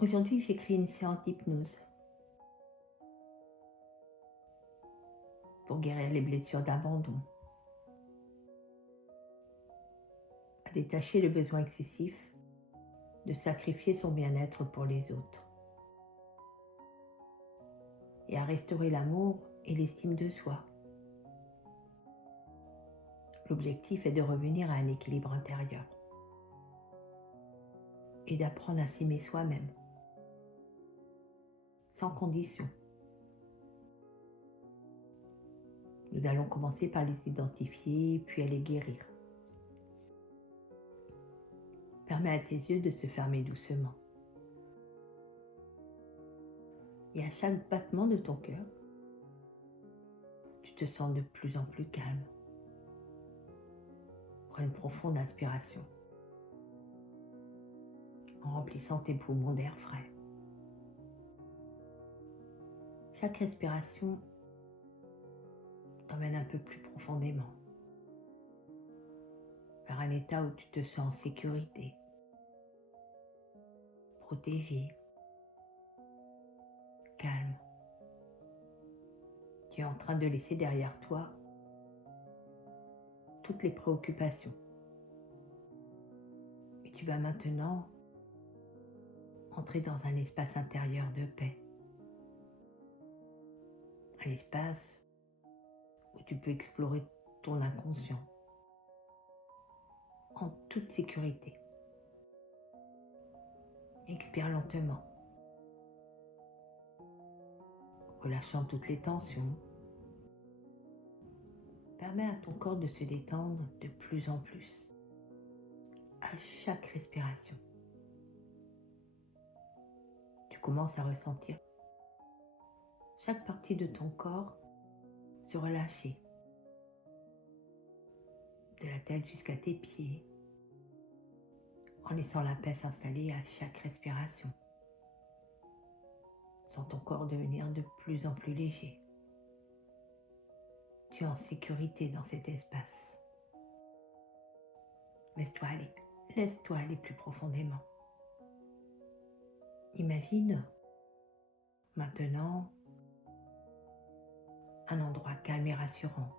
Aujourd'hui, j'écris une séance d'hypnose pour guérir les blessures d'abandon, à détacher le besoin excessif de sacrifier son bien-être pour les autres et à restaurer l'amour et l'estime de soi. L'objectif est de revenir à un équilibre intérieur et d'apprendre à s'aimer soi-même, sans condition. Nous allons commencer par les identifier, puis à les guérir. Permets à tes yeux de se fermer doucement. Et à chaque battement de ton cœur, tu te sens de plus en plus calme. Prends une profonde inspiration en remplissant tes poumons d'air frais. Chaque respiration t'emmène un peu plus profondément vers un état où tu te sens en sécurité, protégé, calme. Tu es en train de laisser derrière toi toutes les préoccupations. Et tu vas maintenant entrer dans un espace intérieur de paix. Un espace où tu peux explorer ton inconscient en toute sécurité. Expire lentement, relâchant toutes les tensions. Permets à ton corps de se détendre de plus en plus à chaque respiration. Tu commences à ressentir chaque partie de ton corps se relâcher, de la tête jusqu'à tes pieds, en laissant la paix s'installer à chaque respiration. Sens ton corps devenir de plus en plus léger. Tu es en sécurité dans cet espace. Laisse-toi aller plus profondément. Imagine maintenant un endroit calme et rassurant.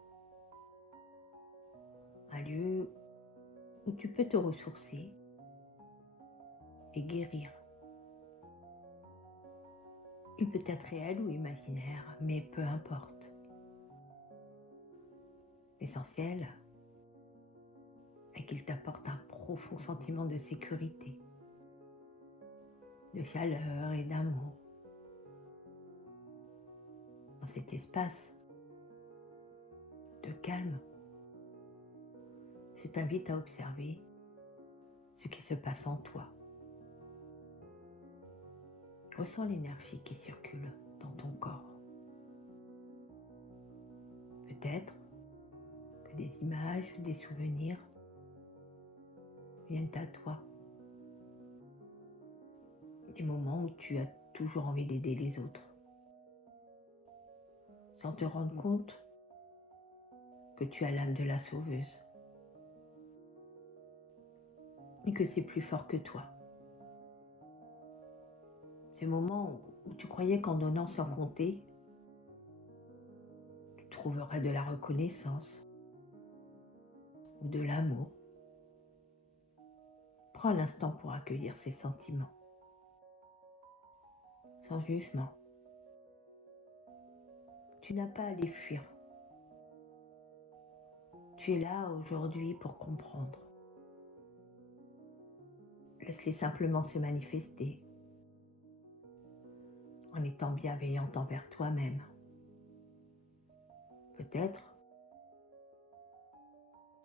Un lieu où tu peux te ressourcer et guérir. Il peut être réel ou imaginaire, mais peu importe. L'essentiel est qu'il t'apporte un profond sentiment de sécurité, de chaleur et d'amour. Dans cet espace de calme, je t'invite à observer ce qui se passe en toi. Ressens l'énergie qui circule dans ton corps. Peut-être que des images ou des souvenirs viennent à toi. Des moments où tu as toujours envie d'aider les autres, sans te rendre compte que tu as l'âme de la sauveuse et que c'est plus fort que toi. Ces moments où tu croyais qu'en donnant sans compter, tu trouverais de la reconnaissance ou de l'amour. Prends l'instant pour accueillir ces sentiments, sans jugement. Tu n'as pas à les fuir. Tu es là aujourd'hui pour comprendre. Laisse-les simplement se manifester en étant bienveillante envers toi-même. Peut-être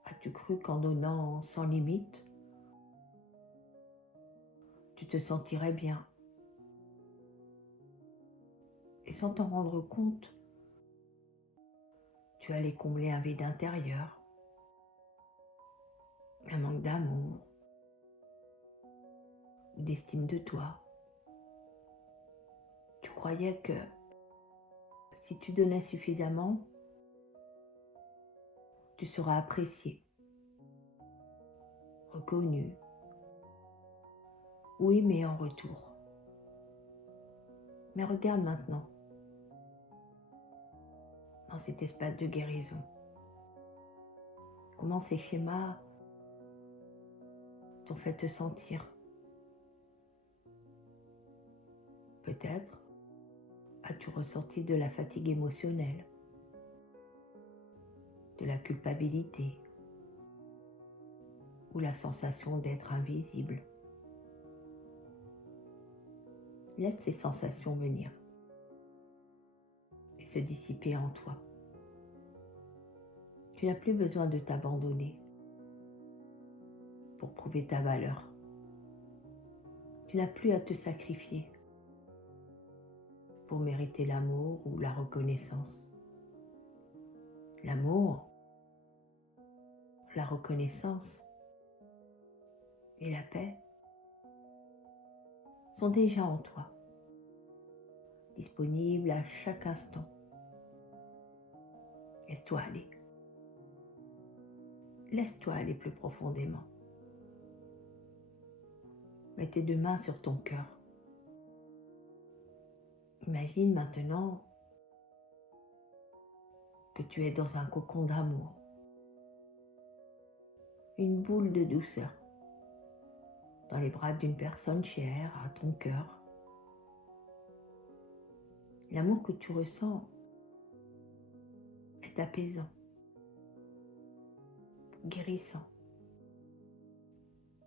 as-tu cru qu'en donnant sans limite, tu te sentirais bien. Et sans t'en rendre compte, tu allais combler un vide intérieur, un manque d'amour ou d'estime de toi. Tu croyais que si tu donnais suffisamment, tu seras apprécié, reconnu ou aimé en retour. Mais regarde maintenant, dans cet espace de guérison, comment ces schémas t'ont fait te sentir. Peut-être as-tu ressenti de la fatigue émotionnelle, de la culpabilité ou la sensation d'être invisible. Laisse ces sensations venir et se dissiper en toi. Tu n'as plus besoin de t'abandonner pour prouver ta valeur. Tu n'as plus à te sacrifier pour mériter l'amour ou la reconnaissance. L'amour, la reconnaissance et la paix sont déjà en toi, disponibles à chaque instant. Laisse-toi aller. Laisse-toi aller plus profondément. Mets tes deux mains sur ton cœur. Imagine maintenant que tu es dans un cocon d'amour, une boule de douceur, dans les bras d'une personne chère à ton cœur. L'amour que tu ressens est apaisant, guérissant.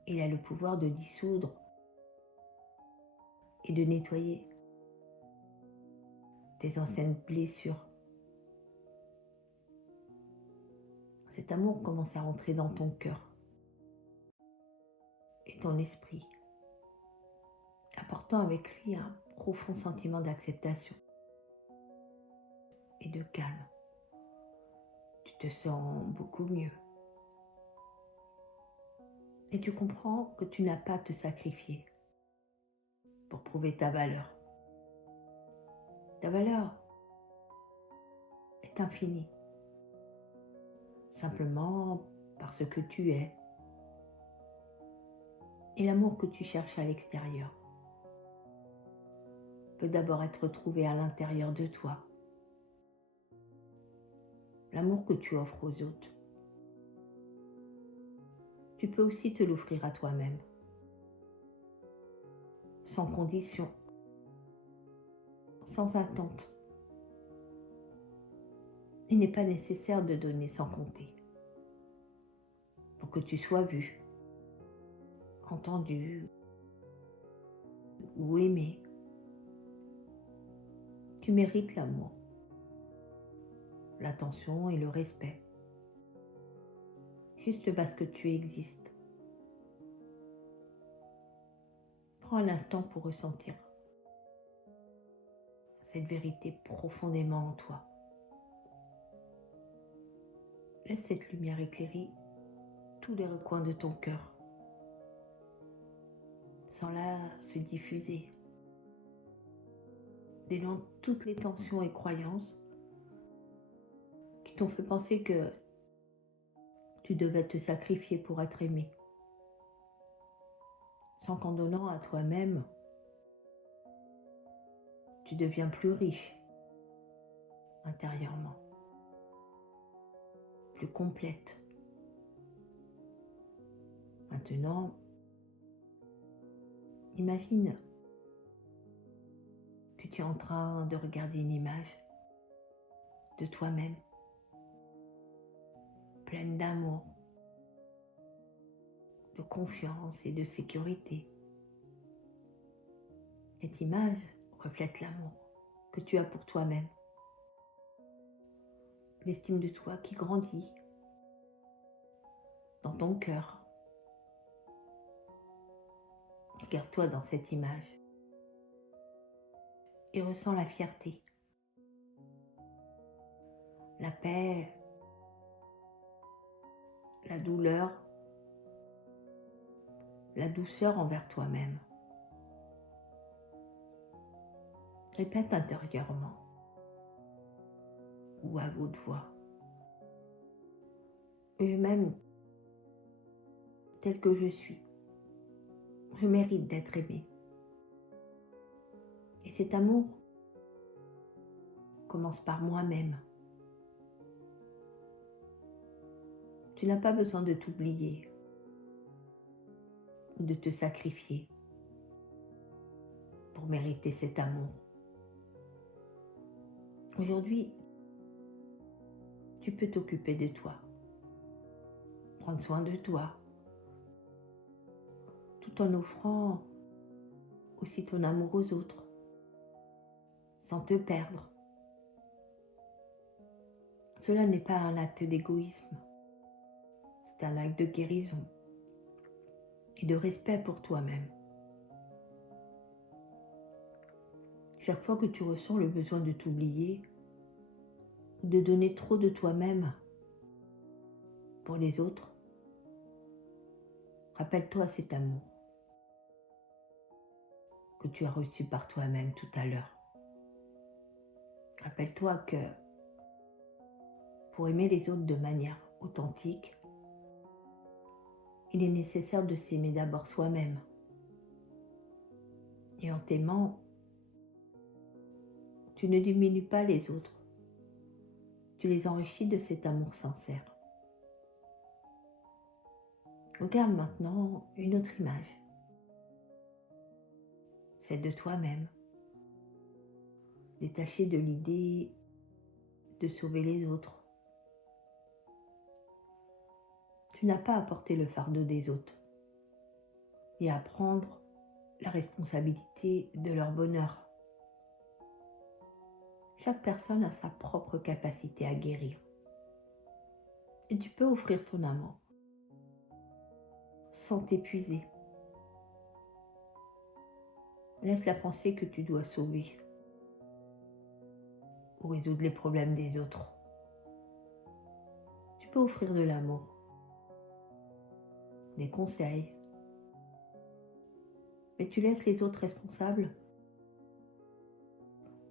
Il a le pouvoir de dissoudre et de nettoyer tes anciennes blessures. Cet amour commence à rentrer dans ton cœur et ton esprit, apportant avec lui un profond sentiment d'acceptation et de calme. Tu te sens beaucoup mieux. Et tu comprends que tu n'as pas à te sacrifier pour prouver ta valeur. Ta valeur est infinie, simplement parce que tu es. Et l'amour que tu cherches à l'extérieur peut d'abord être trouvé à l'intérieur de toi. L'amour que tu offres aux autres, tu peux aussi te l'offrir à toi-même, sans condition, sans attente. Il n'est pas nécessaire de donner sans compter pour que tu sois vu, entendu ou aimé. Tu mérites l'amour, l'attention et le respect, juste parce que tu existes. Prends un instant pour ressentir cette vérité profondément en toi. Laisse cette lumière éclairer tous les recoins de ton cœur, sans la se diffuser, dénouant toutes les tensions et croyances qui t'ont fait penser que tu devais te sacrifier pour être aimé, sans qu'en donnant à toi-même, tu deviens plus riche intérieurement, plus complète. Maintenant, imagine que tu es en train de regarder une image de toi-même, pleine d'amour, de confiance et de sécurité. Cette image reflète l'amour que tu as pour toi-même, l'estime de toi qui grandit dans ton cœur. Regarde-toi dans cette image et ressens la fierté, la paix, la douleur, la douceur envers toi-même. Répète intérieurement ou à haute voix. Je m'aime tel que je suis. Je mérite d'être aimé. Et cet amour commence par moi-même. Tu n'as pas besoin de t'oublier ou de te sacrifier pour mériter cet amour. Aujourd'hui, tu peux t'occuper de toi, prendre soin de toi, tout en offrant aussi ton amour aux autres, sans te perdre. Cela n'est pas un acte d'égoïsme, c'est un acte de guérison et de respect pour toi-même. Chaque fois que tu ressens le besoin de t'oublier, ou de donner trop de toi-même pour les autres, rappelle-toi cet amour que tu as reçu par toi-même tout à l'heure. Rappelle-toi que pour aimer les autres de manière authentique, il est nécessaire de s'aimer d'abord soi-même. Et en t'aimant, tu ne diminues pas les autres. Tu les enrichis de cet amour sincère. Regarde maintenant une autre image. Celle de toi-même. Détaché de l'idée de sauver les autres. Tu n'as pas à porter le fardeau des autres et à prendre la responsabilité de leur bonheur. Chaque personne a sa propre capacité à guérir. Et tu peux offrir ton amour sans t'épuiser. Laisse la pensée que tu dois sauver ou résoudre les problèmes des autres. Tu peux offrir de l'amour, des conseils, mais tu laisses les autres responsables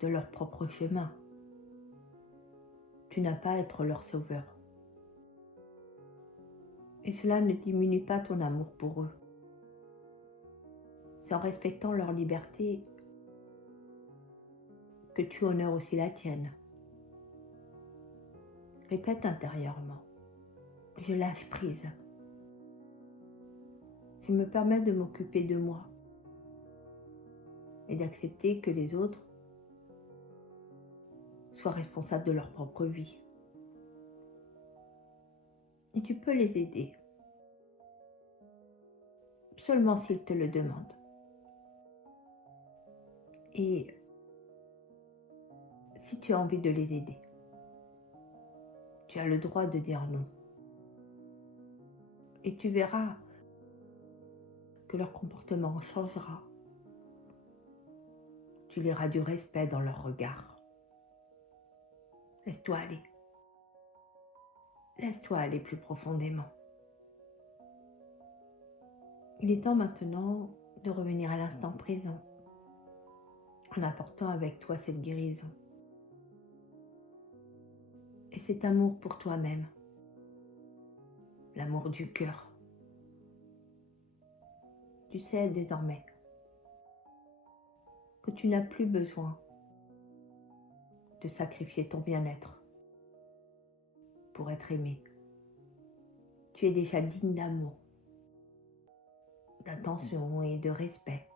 de leur propre chemin. Tu n'as pas à être leur sauveur. Et cela ne diminue pas ton amour pour eux. C'est en respectant leur liberté que tu honores aussi la tienne. Répète intérieurement, je lâche prise. Je me permets de m'occuper de moi et d'accepter que les autres soient responsables de leur propre vie. Et tu peux les aider, seulement s'ils te le demandent. Et si tu as envie de les aider, tu as le droit de dire non. Et tu verras que leur comportement changera. Tu liras du respect dans leur regard. Laisse-toi aller. Laisse-toi aller plus profondément. Il est temps maintenant de revenir à l'instant présent, en apportant avec toi cette guérison et cet amour pour toi-même, l'amour du cœur. Tu sais désormais que tu n'as plus besoin de sacrifier ton bien-être pour être aimé. Tu es déjà digne d'amour, d'attention et de respect.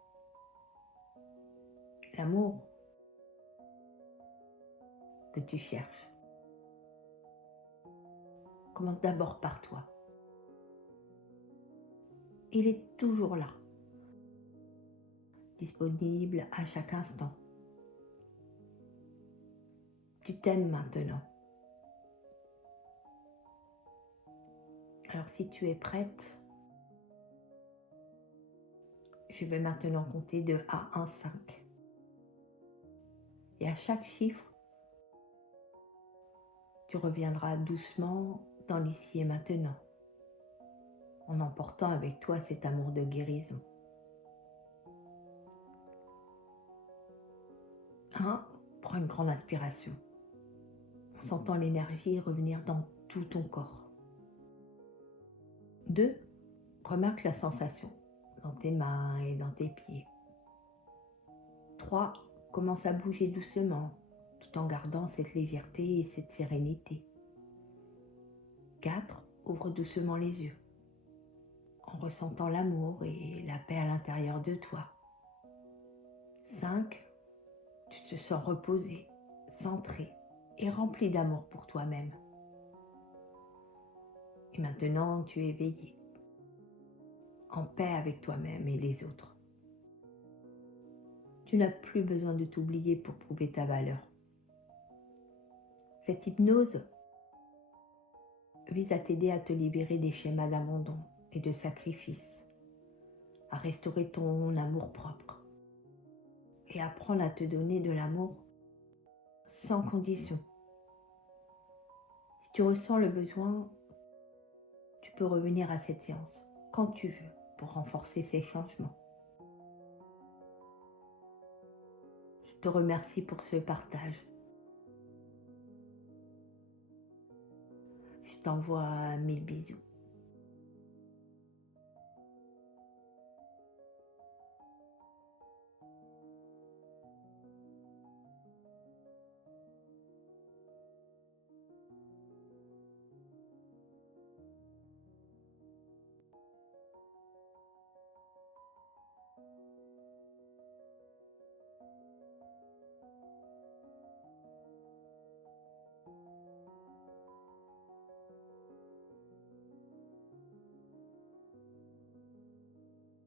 L'amour que tu cherches commence d'abord par toi. Il est toujours là, disponible à chaque instant. Tu t'aimes maintenant. Alors si tu es prête, je vais maintenant compter de 1 à 5. Et à chaque chiffre, tu reviendras doucement dans l'ici et maintenant, en emportant avec toi cet amour de guérison. 1, prends une grande inspiration, en sentant l'énergie revenir dans tout ton corps. 2, remarque la sensation dans tes mains et dans tes pieds. 3, commence à bouger doucement, tout en gardant cette légèreté et cette sérénité. 4. Ouvre doucement les yeux, en ressentant l'amour et la paix à l'intérieur de toi. 5. Tu te sens reposé, centré et rempli d'amour pour toi-même. Et maintenant, tu es éveillé, en paix avec toi-même et les autres. Tu n'as plus besoin de t'oublier pour prouver ta valeur. Cette hypnose vise à t'aider à te libérer des schémas d'abandon et de sacrifice, à restaurer ton amour-propre et apprendre à te donner de l'amour sans condition. Si tu ressens le besoin, tu peux revenir à cette séance quand tu veux pour renforcer ces changements. Je te remercie pour ce partage. Je t'envoie 1000 bisous.